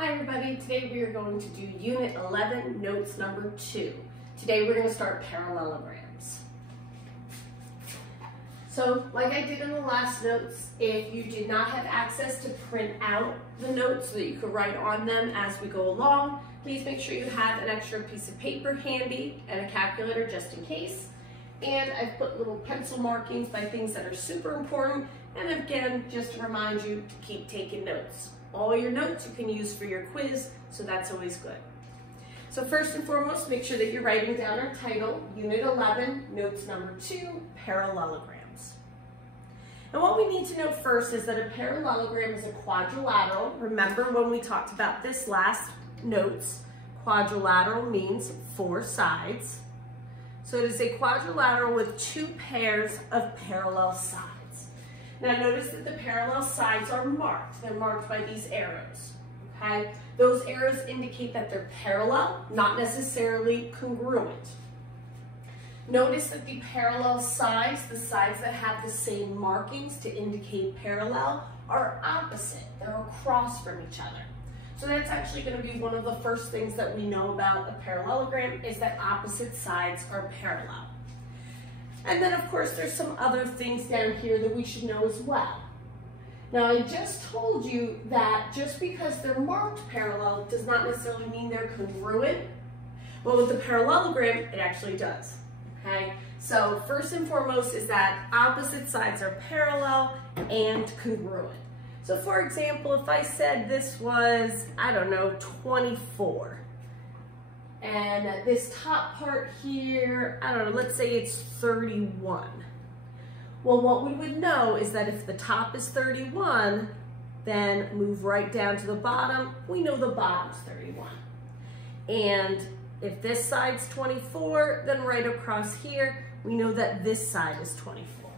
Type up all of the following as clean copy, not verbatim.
Hi everybody, today we are going to do Unit 11, Notes number 2. Today we're going to start parallelograms. So, like I did in the last notes, if you did not have access to print out the notes so that you could write on them as we go along, please make sure you have an extra piece of paper handy and a calculator just in case. And I've put little pencil markings by things that are super important, and again, just to remind you to keep taking notes. All your notes you can use for your quiz, so that's always good. So first and foremost, make sure that you're writing down our title, Unit 11, Notes number 2, Parallelograms. And what we need to know first is that a parallelogram is a quadrilateral. Remember when we talked about this last notes, quadrilateral means 4 sides. So it is a quadrilateral with 2 pairs of parallel sides. Now notice that the parallel sides are marked. They're marked by these arrows, okay? Those arrows indicate that they're parallel, not necessarily congruent. Notice that the parallel sides, the sides that have the same markings to indicate parallel, are opposite. They're across from each other. So that's actually going to be one of the first things that we know about a parallelogram is that opposite sides are parallel. And then, of course, there's some other things down here that we should know as well. Now, I just told you that just because they're marked parallel does not necessarily mean they're congruent. But with the parallelogram, it actually does, okay? So first and foremost is that opposite sides are parallel and congruent. So for example, if I said this was, I don't know, 24. And this top part here, I don't know, let's say it's 31. Well, what we would know is that if the top is 31, then move right down to the bottom, we know the bottom's 31. And if this side's 24, then right across here, we know that this side is 24.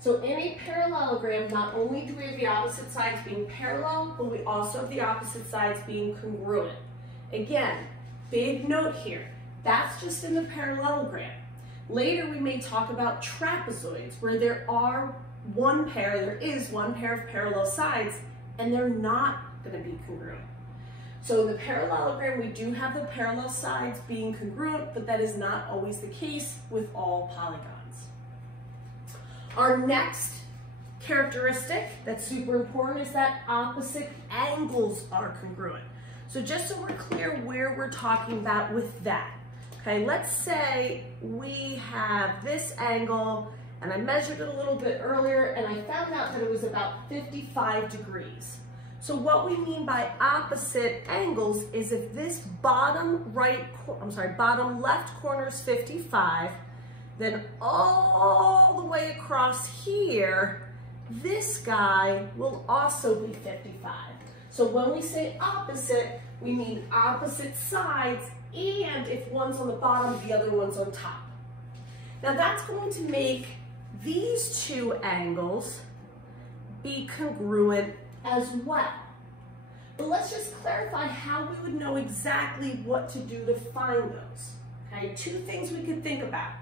So in a parallelogram, not only do we have the opposite sides being parallel, but we also have the opposite sides being congruent. Again, big note here, that's just in the parallelogram. Later we may talk about trapezoids where there is one pair of parallel sides and they're not going to be congruent. So in the parallelogram we do have the parallel sides being congruent, but that is not always the case with all polygons. Our next characteristic that's super important is that opposite angles are congruent. So just so we're clear where we're talking about with that, okay, let's say we have this angle, and I measured it a little bit earlier, and I found out that it was about 55 degrees. So what we mean by opposite angles is if this bottom left corner is 55, then all the way across here, this guy will also be 55. So when we say opposite, we mean opposite sides, and if one's on the bottom, the other one's on top. Now that's going to make these 2 angles be congruent as well. But let's just clarify how we would know exactly what to do to find those. Okay, 2 things we could think about.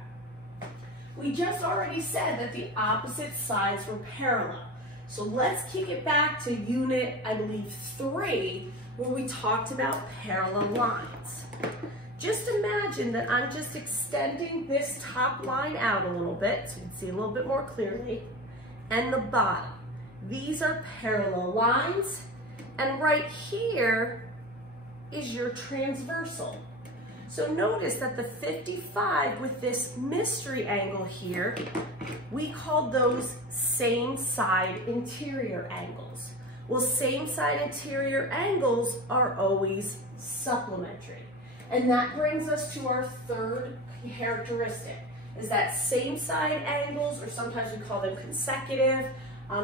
We just already said that the opposite sides were parallel. So let's kick it back to unit, I believe, 3, where we talked about parallel lines. Just imagine that I'm just extending this top line out a little bit, so you can see a little bit more clearly, and the bottom. These are parallel lines, and right here is your transversal. So notice that the 55 with this mystery angle here, we call those same side interior angles. Well, same side interior angles are always supplementary. And that brings us to our third characteristic, is that same side angles, or sometimes we call them consecutive.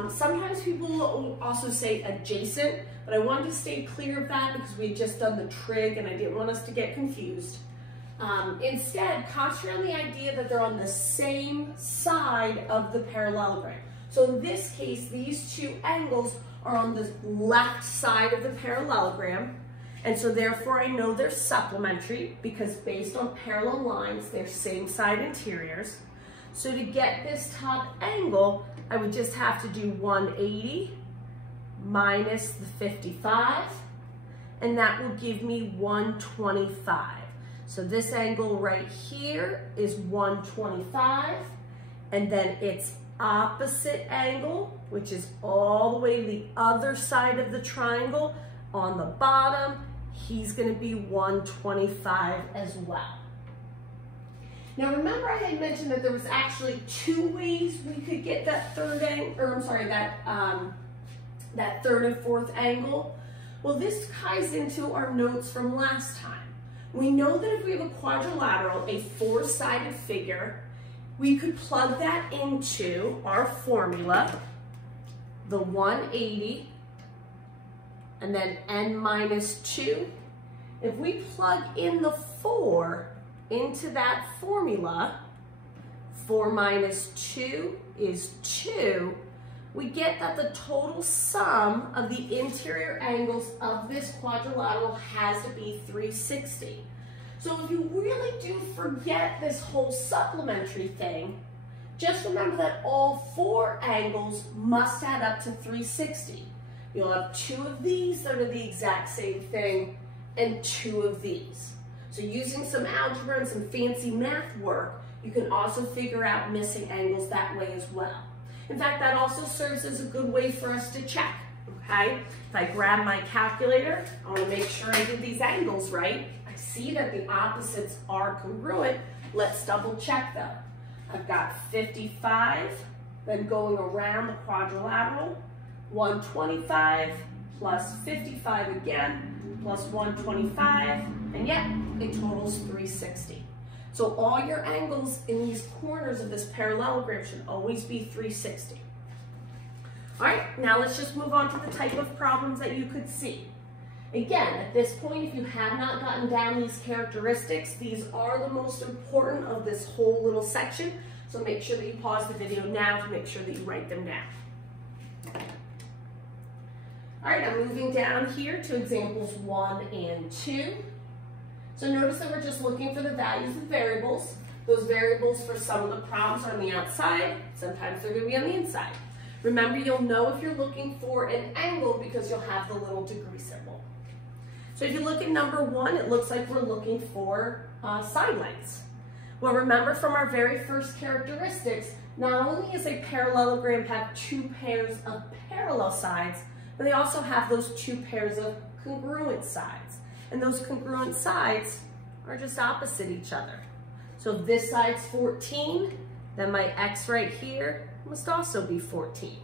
Sometimes people will also say adjacent, but I wanted to stay clear of that because we had just done the trig and I didn't want us to get confused. Instead, concentrate on the idea that they're on the same side of the parallelogram. So in this case, these 2 angles are on the left side of the parallelogram, and so therefore I know they're supplementary because based on parallel lines, they're same side interiors. So to get this top angle, I would just have to do 180 minus the 55, and that will give me 125. So this angle right here is 125, and then its opposite angle, which is all the way to the other side of the triangle on the bottom, he's going to be 125 as well. Now remember I had mentioned that there was actually two ways we could get that third angle, or I'm sorry, that third and fourth angle. Well, this ties into our notes from last time. We know that if we have a quadrilateral, a four-sided figure, we could plug that into our formula, the 180, and then n minus 2. If we plug in the 4 into that formula, 4 minus 2 is 2, we get that the total sum of the interior angles of this quadrilateral has to be 360. So if you really do forget this whole supplementary thing, just remember that all four angles must add up to 360. You'll have two of these that are the exact same thing and two of these. So using some algebra and some fancy math work, you can also figure out missing angles that way as well. In fact, that also serves as a good way for us to check, okay? If I grab my calculator, I want to make sure I did these angles right. I see that the opposites are congruent. Let's double check them. I've got 55, then going around the quadrilateral, 125 plus 55 again, plus 125, and yet it totals 360. So all your angles in these corners of this parallelogram should always be 360. All right, now let's just move on to the type of problems that you could see. Again, at this point, if you have not gotten down these characteristics, these are the most important of this whole little section. So make sure that you pause the video now to make sure that you write them down. All right, I'm moving down here to examples 1 and 2. So notice that we're just looking for the values of variables. Those variables for some of the problems are on the outside, sometimes they're going to be on the inside. Remember, you'll know if you're looking for an angle because you'll have the little degree symbol. So if you look at number 1, it looks like we're looking for side lengths. Well, remember from our very first characteristics, not only does a parallelogram have two pairs of parallel sides, but they also have those two pairs of congruent sides. And those congruent sides are just opposite each other. So if this side's 14, then my x right here must also be 14.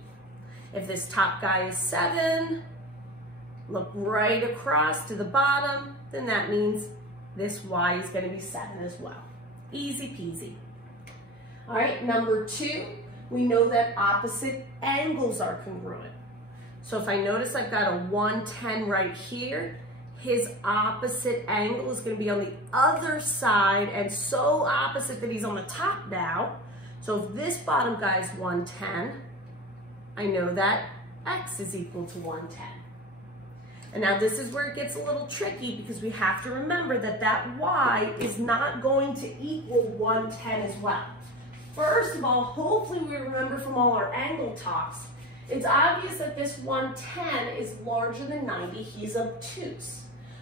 If this top guy is 7, look right across to the bottom, then that means this y is going to be 7 as well. Easy peasy. All right, number 2, we know that opposite angles are congruent. So if I notice I've got a 110 right here, his opposite angle is going to be on the other side, and so opposite that he's on the top now. So if this bottom guy is 110, I know that x is equal to 110. And now this is where it gets a little tricky because we have to remember that that y is not going to equal 110 as well. First of all, hopefully we remember from all our angle talks, it's obvious that this 110 is larger than 90, he's obtuse.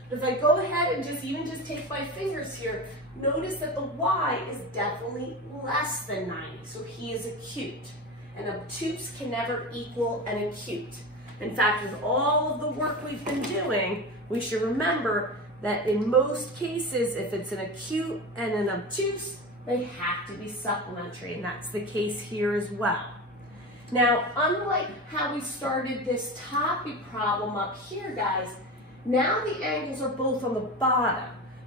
But if I go ahead and even just take my fingers here, notice that the y is definitely less than 90, so he is acute. An obtuse can never equal an acute. In fact, with all of the work we've been doing, we should remember that in most cases, if it's an acute and an obtuse, they have to be supplementary, and that's the case here as well. Now, unlike how we started this topic problem up here, guys, now the angles are both on the bottom,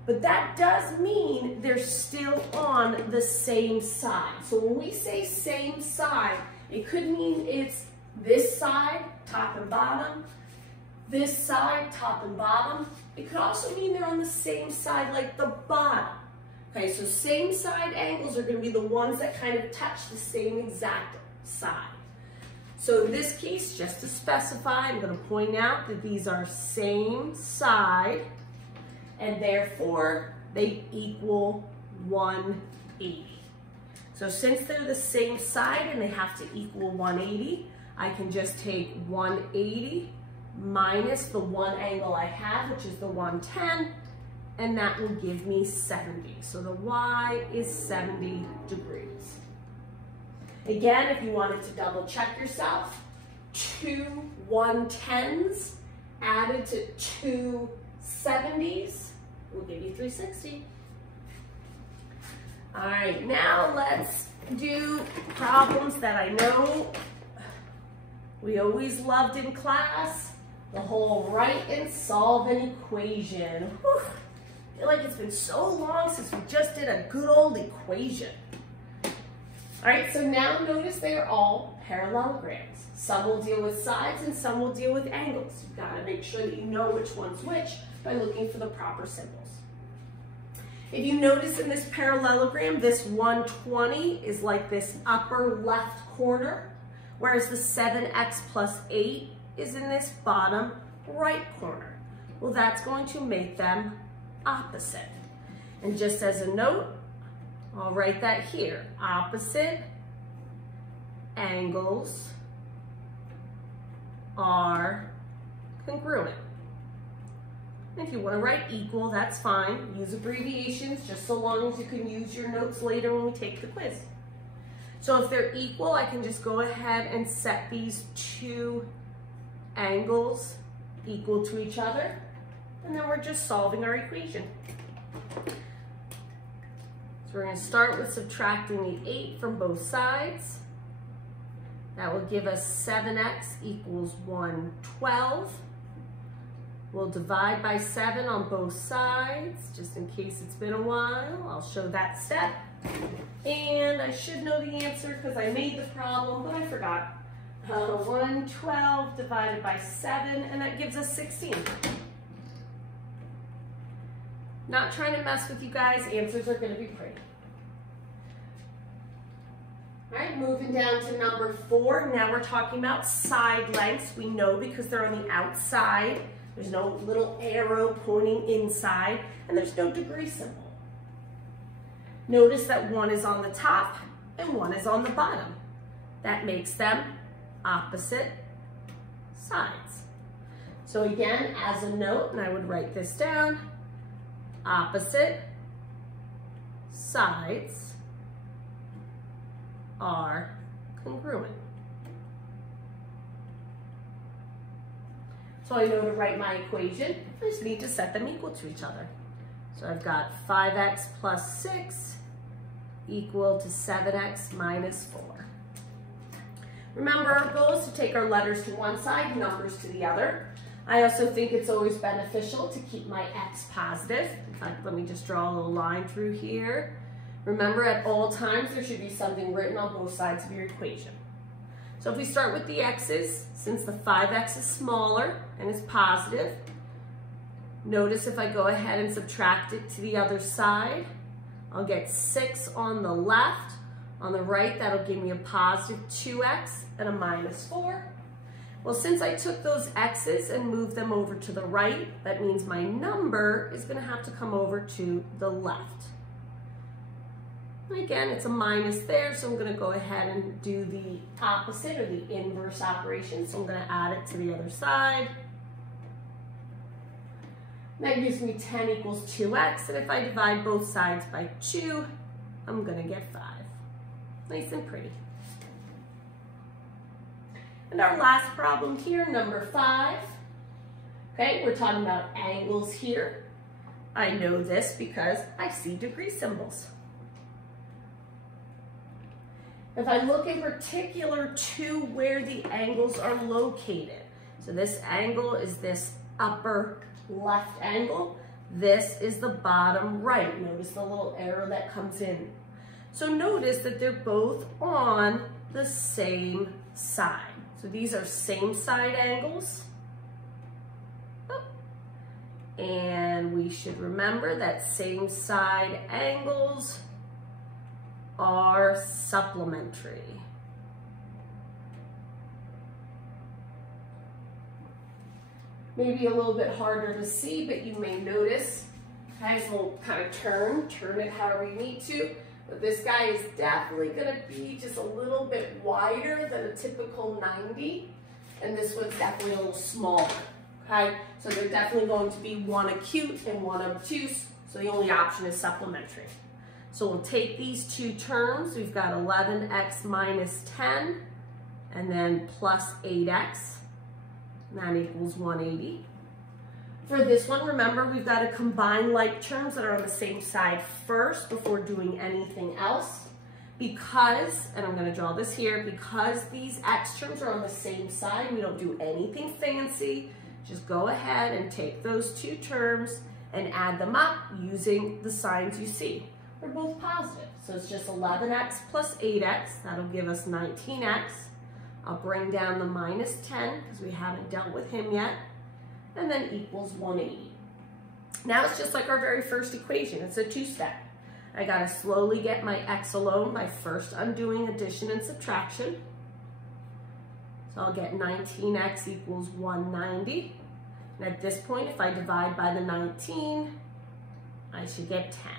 but that does mean they're still on the same side. So when we say same side, it could mean it's this side, top and bottom, this side, top and bottom. It could also mean they're on the same side like the bottom. Okay, so same side angles are going to be the ones that kind of touch the same exact side. So in this case, just to specify, I'm going to point out that these are same side, and therefore they equal 180. So since they're the same side and they have to equal 180, I can just take 180 minus the one angle I have, which is the 110, and that will give me 70. So the y is 70 degrees. Again, if you wanted to double check yourself, 2 110s added to 2 70s will give you 360. All right, now let's do problems that I know we always loved in class. The whole write and solve an equation. Whew. I feel like it's been so long since we just did a good old equation. All right, so now notice they are all parallelograms. Some will deal with sides and some will deal with angles. You've got to make sure that you know which one's which by looking for the proper symbols. If you notice in this parallelogram, this 120 is like this upper left corner, whereas the 7x plus 8 is in this bottom right corner. Well, that's going to make them opposite. And just as a note, I'll write that here. Opposite angles are congruent. If you want to write equal, that's fine. Use abbreviations just so long as you can use your notes later when we take the quiz. So if they're equal, I can just go ahead and set these two angles equal to each other, and then we're just solving our equation. So we're going to start with subtracting the 8 from both sides. That will give us 7x equals 112. We'll divide by 7 on both sides, just in case it's been a while. I'll show that step. And I should know the answer because I made the problem, but I forgot. 112 divided by 7, and that gives us 16. Not trying to mess with you guys, answers are going to be pretty. All right, moving down to number 4. Now we're talking about side lengths. We know because they're on the outside. There's no little arrow pointing inside, and there's no degree symbol. Notice that one is on the top and one is on the bottom. That makes them opposite sides. So again, as a note, and I would write this down, opposite sides are congruent. So I know to write my equation, I just need to set them equal to each other. So I've got 5x plus 6 equal to 7x minus 4. Remember, our goal is to take our letters to one side, numbers to the other. I also think it's always beneficial to keep my x positive. In fact, let me just draw a little line through here. Remember, at all times, there should be something written on both sides of your equation. So if we start with the x's, since the 5x is smaller and is positive, notice if I go ahead and subtract it to the other side, I'll get 6 on the left. On the right, that'll give me a positive 2x and a minus 4. Well, since I took those x's and moved them over to the right, that means my number is going to have to come over to the left. And again, it's a minus there, so I'm going to go ahead and do the opposite or the inverse operation. So I'm going to add it to the other side. That gives me 10 equals 2x, and if I divide both sides by 2, I'm going to get 5. Nice and pretty. And our last problem here, number 5. Okay, we're talking about angles here. I know this because I see degree symbols. If I look in particular to where the angles are located, so this angle is this upper left angle, this is the bottom right. Notice the little arrow that comes in. So notice that they're both on the same side. So these are same side angles. And we should remember that same side angles are supplementary. Maybe a little bit harder to see, but you may notice, guys will kind of turn it however you need to, but this guy is definitely going to be just a little bit wider than a typical 90. and this one's definitely a little smaller, okay? So they're definitely going to be one acute and one obtuse, so the only option is supplementary. So we'll take these two terms. We've got 11x minus 10, and then plus 8x, and that equals 180. For this one, remember, we've got to combine like terms that are on the same side first before doing anything else. Because, and I'm going to draw this here, because these x terms are on the same side, we don't do anything fancy. Just go ahead and take those two terms and add them up using the signs you see. They're both positive. So it's just 11x plus 8x. That'll give us 19x. I'll bring down the minus 10 because we haven't dealt with him yet. And then equals 180. Now it's just like our very first equation. It's a two-step. I gotta slowly get my x alone by first undoing addition and subtraction. So I'll get 19x equals 190. And at this point, if I divide by the 19, I should get 10.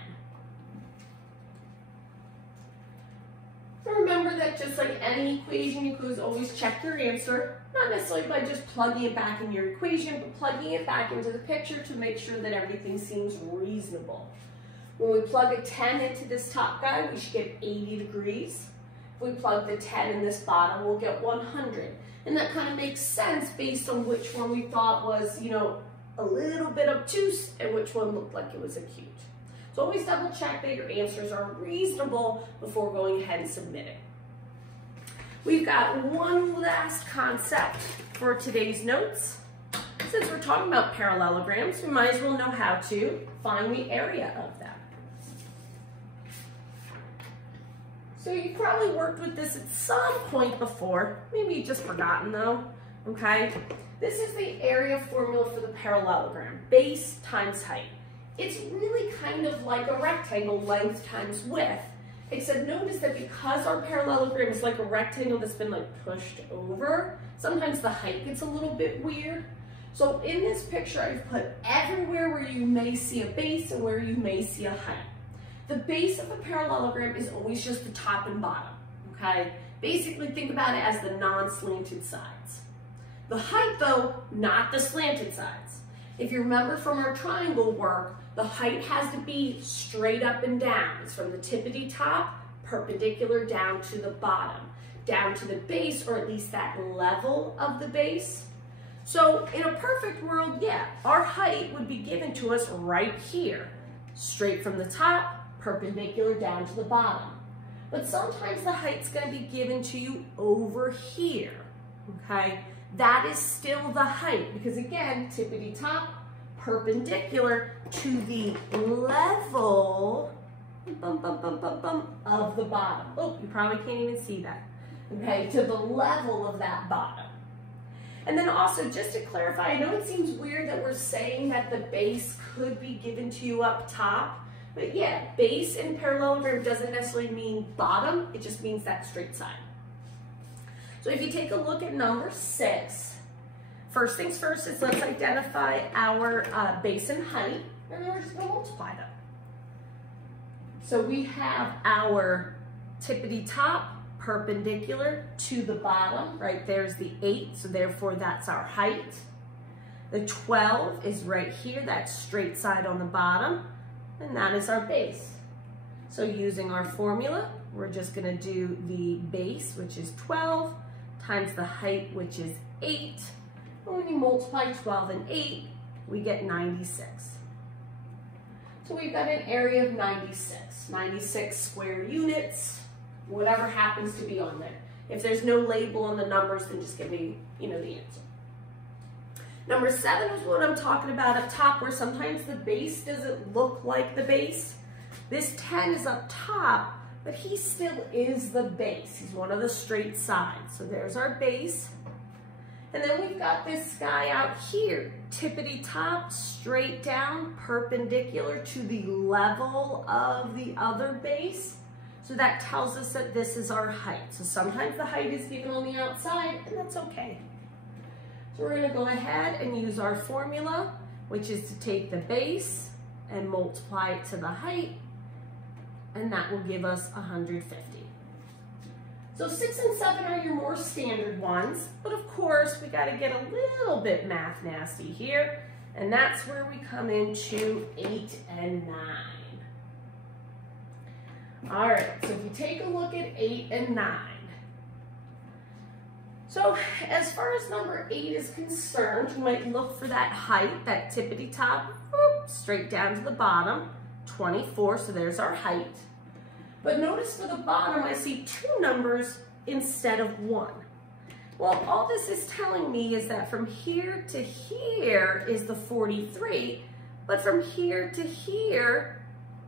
So remember that just like any equation, you could always check your answer, not necessarily by just plugging it back in your equation, but plugging it back into the picture to make sure that everything seems reasonable. When we plug a 10 into this top guy, we should get 80 degrees. If we plug the 10 in this bottom, we'll get 100. And that kind of makes sense based on which one we thought was, you know, a little bit obtuse and which one looked like it was acute. So always double check that your answers are reasonable before going ahead and submitting. We've got one last concept for today's notes. Since we're talking about parallelograms, we might as well know how to find the area of them. So you've probably worked with this at some point before, maybe you've just forgotten though, okay? This is the area formula for the parallelogram, base times height. It's really kind of like a rectangle, length times width, except notice that because our parallelogram is like a rectangle that's been like pushed over, sometimes the height gets a little bit weird. So in this picture, I've put everywhere where you may see a base and where you may see a height. The base of a parallelogram is always just the top and bottom, okay? Basically, think about it as the non-slanted sides. The height, though, not the slanted sides. If you remember from our triangle work, the height has to be straight up and down. It's from the tippity top, perpendicular down to the bottom, down to the base, or at least that level of the base. So in a perfect world, yeah, our height would be given to us right here, straight from the top, perpendicular down to the bottom. But sometimes the height's going to be given to you over here, okay? That is still the height because again, tippity top, perpendicular to the level of the bottom. Oh, you probably can't even see that. Okay, to the level of that bottom. And then also, just to clarify, I know it seems weird that we're saying that the base could be given to you up top, but yeah, base in parallelogram doesn't necessarily mean bottom, it just means that straight side. So if you take a look at number 6, first things first is let's identify our base and height, and then we're just going to multiply them. So we have our tippity top, perpendicular to the bottom, right? There's the 8, so therefore that's our height. The 12 is right here, that straight side on the bottom, and that is our base. So using our formula, we're just going to do the base, which is 12, times the height, which is 8. And when you multiply 12 and 8, we get 96. So we've got an area of 96, 96 square units, whatever happens to be on there. If there's no label on the numbers, then just give me, the answer. Number 7 is what I'm talking about up top, where sometimes the base doesn't look like the base. This 10 is up top, but he still is the base. He's one of the straight sides. So there's our base. And then we've got this guy out here, tippity top, straight down, perpendicular to the level of the other base. So that tells us that this is our height. So sometimes the height is given on the outside, and that's okay. So we're going to go ahead and use our formula, which is to take the base and multiply it to the height, and that will give us 150. So 6 and 7 are your more standard ones, but of course we got to get a little bit math nasty here, and that's where we come into 8 and 9. All right, so if you take a look at 8 and 9. So as far as number 8 is concerned, you might look for that height, that tippity top, whoop, straight down to the bottom, 24, so there's our height. But notice for the bottom, I see 2 numbers instead of 1. Well, all this is telling me is that from here to here is the 43, but from here to here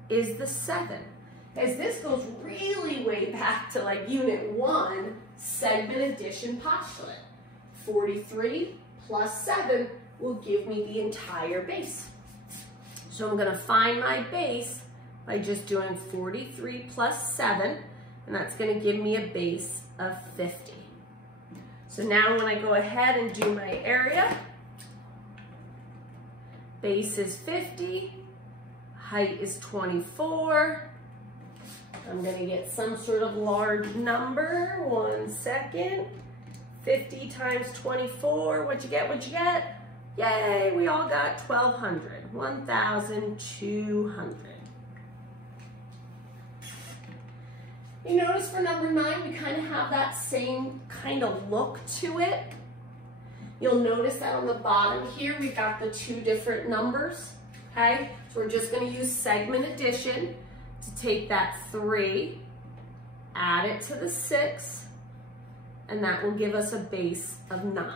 is the 7. As this goes really way back to like Unit 1, segment addition postulate. 43 plus 7 will give me the entire base. So I'm going to find my base by just doing 43 plus 7, and that's going to give me a base of 50. So now when I go ahead and do my area, base is 50, height is 24. I'm going to get some sort of large number. 1 second. 50 times 24. What'd you get? What'd you get? Yay, we all got 1,200. 1,200. You notice for number 9, we kind of have that same kind of look to it. You'll notice that on the bottom here, we've got the 2 different numbers, okay? So we're just going to use segment addition to take that 3, add it to the 6, and that will give us a base of 9.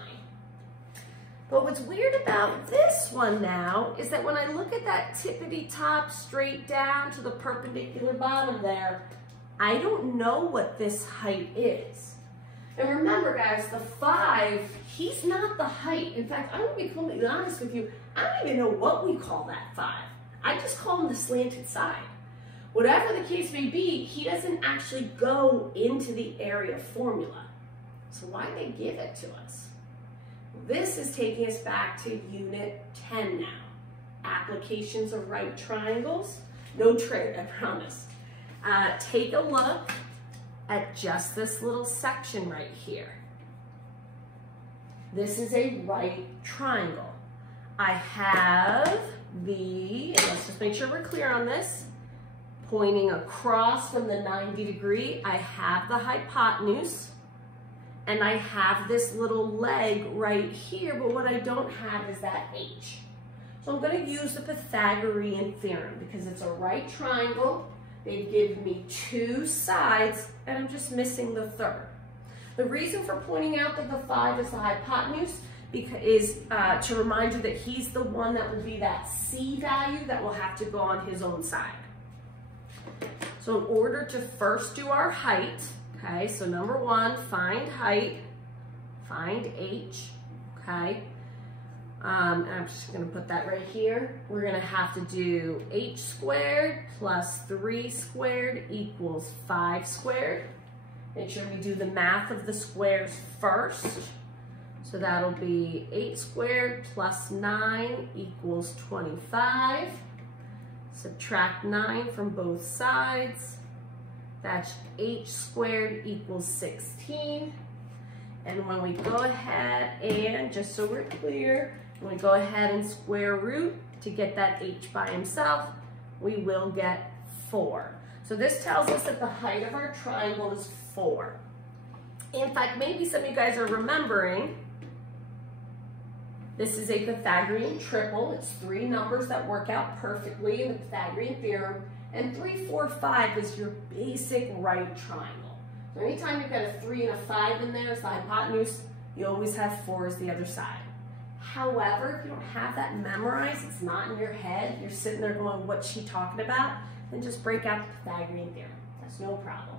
But what's weird about this one now is that when I look at that tippity top straight down to the perpendicular bottom there, I don't know what this height is. And remember guys, the 5, he's not the height. In fact, I'm going to be completely honest with you, I don't even know what we call that 5. I just call him the slanted side. Whatever the case may be, he doesn't actually go into the area formula. So why did they give it to us? This is taking us back to Unit 10 now. Applications of right triangles. No trick, I promise. Take a look at just this little section right here. This is a right triangle. I have the, and let's just make sure we're clear on this, pointing across from the 90 degree, I have the hypotenuse, and I have this little leg right here, but what I don't have is that H. So I'm going to use the Pythagorean theorem because it's a right triangle. They've given me 2 sides, and I'm just missing the 3rd. The reason for pointing out that the 5 is the hypotenuse is to remind you that he's the one that will be that C value that will have to go on his own side. So in order to first do our height, okay, so number 1, find height, find H, okay, and I'm just going to put that right here. We're going to have to do H squared plus 3 squared equals 5 squared. Make sure we do the math of the squares first. So that'll be 8 squared plus 9 equals 25. Subtract 9 from both sides. That's H squared equals 16. And when we go ahead and, just so we're clear, when we go ahead and square root to get that H by himself, we will get 4. So this tells us that the height of our triangle is 4. In fact, maybe some of you guys are remembering, this is a Pythagorean triple. It's 3 numbers that work out perfectly in the Pythagorean theorem. And 3, 4, 5 is your basic right triangle. So anytime you've got a 3 and a 5 in there as the hypotenuse, you always have 4 as the other side. However, if you don't have that memorized, it's not in your head, you're sitting there going, what's she talking about? Then just break out the Pythagorean theorem. That's no problem.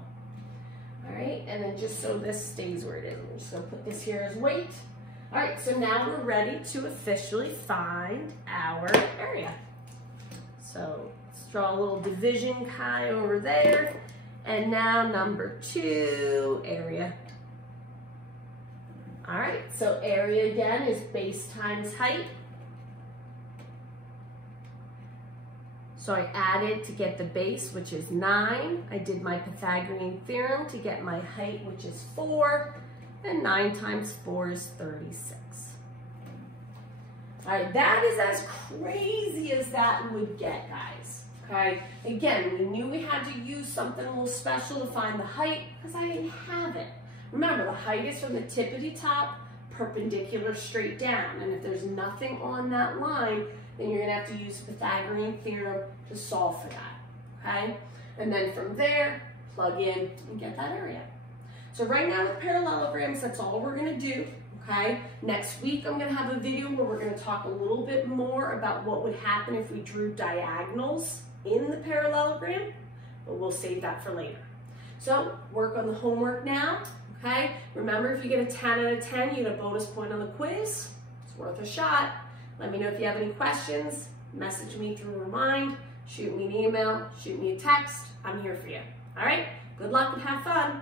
All right, and then just so this stays where it is, I'm just gonna put this here as weight. All right, so now we're ready to officially find our area. So let's draw a little division chi over there. And now number 2, area. All right, so area again is base times height. So I added to get the base, which is 9. I did my Pythagorean theorem to get my height, which is 4. And 9 times 4 is 36. All right, that is as crazy as that would get, guys. Okay, again, we knew we had to use something a little special to find the height because I didn't have it. Remember, the height is from the tippity top, perpendicular straight down. And if there's nothing on that line, then you're gonna have to use the Pythagorean theorem to solve for that, okay? And then from there, plug in and get that area. So right now with parallelograms, that's all we're gonna do, okay? Next week, I'm gonna have a video where we're gonna talk a little bit more about what would happen if we drew diagonals in the parallelogram, but we'll save that for later. So work on the homework now, okay? Remember, if you get a 10 out of 10, you get a bonus point on the quiz. It's worth a shot. Let me know if you have any questions. Message me through Remind, shoot me an email, shoot me a text. I'm here for you. All right? Good luck and have fun.